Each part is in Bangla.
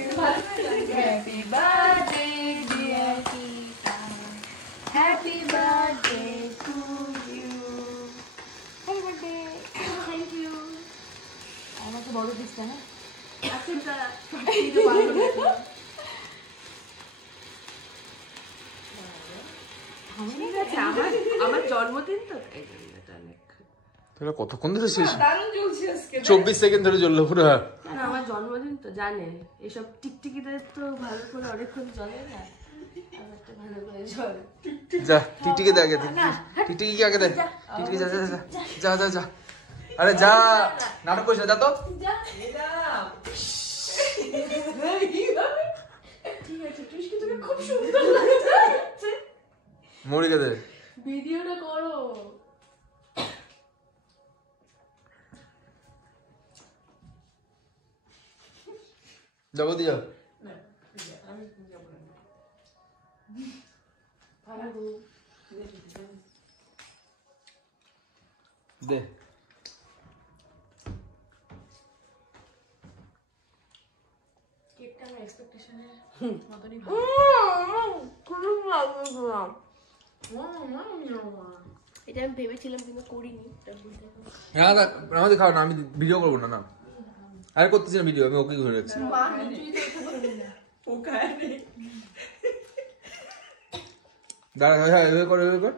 Happy birthday dear Kita. Happy birthday to you. Happy birthday. Thank you. আমাকে বড় দিচ্ছ না? আচ্ছা এটা ভালো লাগলো। আমার জন্মদিন তো তাই জন্য এটা অনেক। তাহলে কতক্ষণ ধরে শেষ? দারুণ চলছে আজকে। 24 সেকেন্ড ধরে জ্বললো পুরো। না আমার জন্মদিন তো জানে এসব টিকটিকিদের তো ভালো করে অনেকক্ষণ জ্বলে না। আমার তো ভালো করে জ্বলে। যা টিকটিকি দে আগে দে। টিকটিকি কি আগে দে? টিকটিকি যা যা যা যা যা। আরে যা নাটক করিস না যা তো। যা এলাম। ঠিক আছে তুই কি তোকে খুব সুন্দর লাগছে। মরিকে দে। ভিডিওটা করো। যাবো দি যাও। না আমি যাব না। ভালো দে। কেকটা আমার এক্সপেকটেশনের মতনই ভালো। খুব ভালো। এটা আমি ভেবেছিলাম কিন্তু করিনি। হ্যাঁ আমাদের খাও না আমি ভিডিও করবো না না। আরে করতেছি না ভিডিও আমি ওকে ঘুরে রাখছি। মা কিছুই তো এটা করবে না। ও খায় নেই। দাঁড়া হ্যাঁ এভাবে কর এভাবে কর।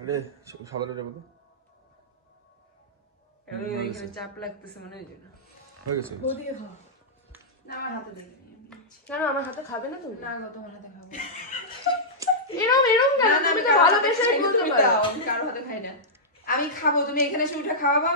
আরে সাদাটা যাবো তো। এখানে চাপ লাগতেছে মনে হয় জন্য। হয়ে গেছে। ওদিকে খাও। না আমার হাতে দেবে। কেন আমার হাতে খাবে না তুমি? না গো তোমার হাতে খাবো। এরকম কেন? তুমি তো ভালোবেসে বলতে পারো। আমি কারো হাতে খাই না। আমি খাবো তুমি এখানে এসে উঠে খাওয়াবা।